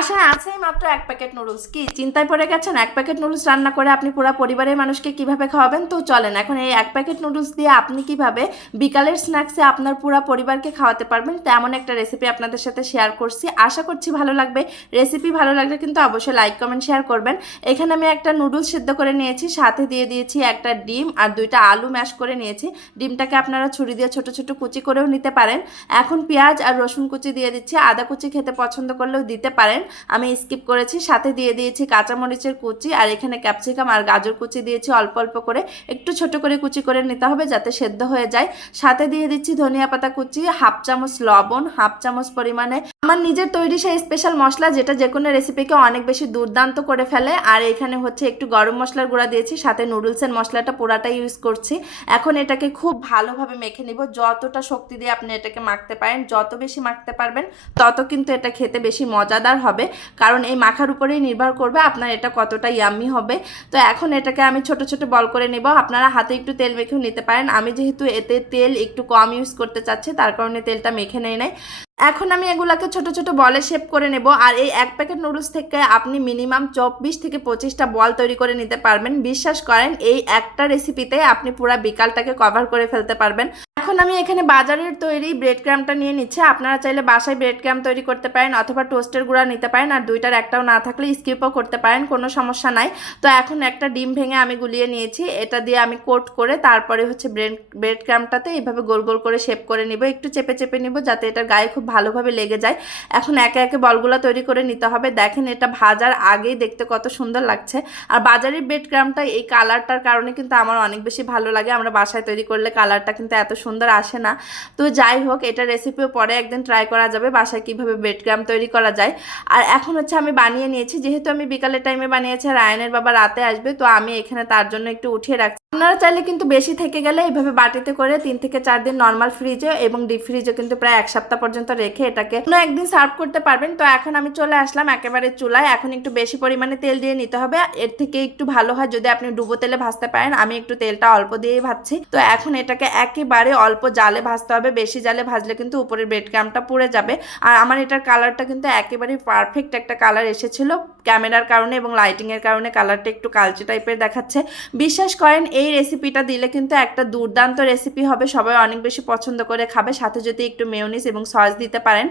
আশায় আছেই মাত্র এক প্যাকেট নুডলস, কি চিন্তায় পড়ে গেছেন? এক প্যাকেট নুডলস রান্না করে আপনি পুরো পরিবারের মানুষকে কিভাবে খাওয়াবেন? তো চলেন এখন এই এক প্যাকেট নুডলস দিয়ে আপনি কিভাবে বিকালের স্ন্যাক্সে আপনার পুরো পরিবারকে খাওয়াতে পারবেন তেমন একটা রেসিপি আপনাদের সাথে শেয়ার করছি। আশা করছি ভালো লাগবে। রেসিপি ভালো লাগলে কিন্তু অবশ্যই লাইক কমেন্ট শেয়ার করবেন। এখানে আমি একটা নুডলস সিদ্ধ করে নিয়েছি, সাথে দিয়ে দিয়েছি একটা ডিম আর দুইটা আলু ম্যাশ করে নিয়েছি। ডিমটাকে আপনারা ছুরি দিয়ে ছোট ছোট কুচি করেও নিতে পারেন। এখন পেঁয়াজ আর রসুন কুচি দিয়ে দিচ্ছি, আদা কুচি খেতে পছন্দ করলেও দিতে পারেন, আমি স্কিপ করেছি। সাথে দিয়ে দিয়েছি কাঁচামরিচের কুচি আর এখানে ক্যাপসিকাম আর গাজর কুচি দিয়েছি অল্প অল্প করে, একটু ছোট করে কুচি করে নিতে হবে যাতে সেদ্ধ হয়ে যায়। সাথে দিয়ে দিচ্ছি ধনিয়া পাতা কুচি, হাফ চামচ লবণ, হাফ চামচ পরিমাণে আমার নিজের তৈরি সেই স্পেশাল মশলা যেটা যে কোনো রেসিপিকে অনেক বেশি দুর্দান্ত করে ফেলে। আর এখানে হচ্ছে একটু গরম মশলার গুঁড়া দিয়েছি, সাথে নুডলসের মশলাটা পুরাটাই ইউজ করছি। এখন এটাকে খুব ভালোভাবে মেখে নিব। যতটা শক্তি দিয়ে আপনি এটাকে মাখতে পারেন, যত বেশি মাখতে পারবেন তত কিন্তু এটা খেতে বেশি মজাদার হবে, কারণ এই মাখার উপরেই নির্ভর করবে আপনার এটা কতটা ইয়াম্মি হবে। তো এখন এটাকে আমি ছোট ছোট বল করে নিব। আপনারা হাতে একটু তেল মেখেও নিতে পারেন, আমি যেহেতু এতে তেল একটু কম ইউজ করতে চাচ্ছি তার কারণে তেলটা মেখে নেই নাই। এখন আমি এগুলাকে ছোট ছোট বলে শেপ করে নেব। আর এই এক প্যাকেট নুডলস থেকে আপনি মিনিমাম 24 থেকে 25টা বল তৈরি করে নিতে পারবেন। বিশ্বাস করেন এই একটা রেসিপিতে আপনি পুরো বিকালটাকে কভার করে ফেলতে পারবেন। এখন আমি এখানে বাজারের তৈরি ব্রেড ক্রামটা নিয়ে নিচ্ছি। আপনারা চাইলে বাসায় ব্রেড ক্রাম তৈরি করতে পারেন অথবা টোস্টের গুঁড়া নিতে পারেন, আর দুইটার একটাও না থাকলে স্কিপও করতে পারেন, কোনো সমস্যা নাই। তো এখন একটা ডিম ভেঙে আমি গুলিয়ে নিয়েছি, এটা দিয়ে আমি কোট করে তারপরে হচ্ছে ব্রেড ক্রামটাতে এইভাবে গোল গোল করে শেপ করে নিব, একটু চেপে চেপে নিব যাতে এটার গায়ে খুব ভালোভাবে লেগে যায়। এখন একে একে বলগুলো তৈরি করে নিতে হবে। দেখেন এটা ভাজার আগেই দেখতে কত সুন্দর লাগছে। আর বাজারের ব্রেড ক্রামটা এই কালারটার কারণে কিন্তু আমার অনেক বেশি ভালো লাগে। আমরা বাসায় তৈরি করলে কালারটা কিন্তু এত সুন্দর আসে না। তো যাই হোক, এটা রেসিপিও পরে একদিন ট্রাই করা যাবে বাসায় কিভাবে ব্রেড ক্রাম তৈরি করা যায়। আর এখন হচ্ছে আমি বানিয়ে নিয়েছি, যেহেতু আমি বিকালের টাইমে বানিয়েছি আর আয়নের বাবা রাতে আসবে, তো আমি এখানে তার জন্য একটু উঠিয়ে রাখছি। আপনারা চাইলে কিন্তু বেশি থেকে গেলে এইভাবে বাটিতে করে 3 থেকে 4 দিন নর্মাল ফ্রিজে এবং ডিপ ফ্রিজে কিন্তু প্রায় 1 সপ্তাহ পর্যন্ত রেখে এটাকে অন্য একদিন সার্ভ করতে পারবেন। তো এখন আমি চলে আসলাম একেবারে চুলায়। এখন একটু বেশি পরিমাণে তেল দিয়ে নিতে হবে, এর থেকে একটু ভালো হয় যদি আপনি ডুবো তেলে ভাজতে পারেন। আমি একটু তেলটা অল্প দিয়েই ভাজছি। তো এখন এটাকে একেবারে অল্প জালে ভাজতে হবে, বেশি জালে ভাজলে কিন্তু উপরের ব্রেড ক্রামটা পুড়ে যাবে। আর আমার এটার কালারটা কিন্তু একেবারেই পারফেক্ট একটা কালার এসেছিল, ক্যামেরার কারণে এবং লাইটিংয়ের কারণে কালারটা একটু কালচে টাইপের দেখাচ্ছে। বিশ্বাস করেন এই রেসিপিটা দিলে কিন্তু একটা দুর্দান্ত রেসিপি হবে, সবাই অনেক বেশি পছন্দ করে খাবে। সাথে যদি একটু মেয়োনিজ এবং সস দিতে পারেন।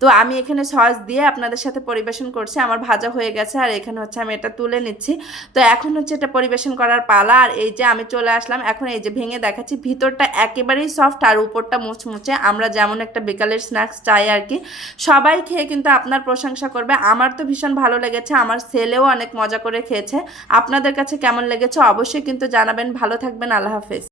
তো আমি এখানে সস দিয়ে আপনাদের সাথে পরিবেশন করছি। আমার ভাজা হয়ে গেছে আর এখানে হচ্ছে আমি এটা তুলে নিচ্ছি। তো এখন হচ্ছে এটা পরিবেশন করার পালা। আর এই যে আমি চলে আসলাম, এখন এই যে ভেঙে দেখাচ্ছি, ভিতরটা একেবারেই সফট আর উপরটা মুচমুচে। আমরা যেমন একটা বিকালের স্ন্যাক্স চাই আর কি, সবাই খেয়ে কিন্তু আপনার প্রশংসা করবে। আমার তো ভীষণ ভালো লেগেছে, আমার ছেলেও অনেক মজা করে খেয়েছে। আপনাদের কাছে কেমন লেগেছে অবশ্যই কিন্তু জানাবেন। ভালো থাকবেন, আল্লাহ হাফেজ।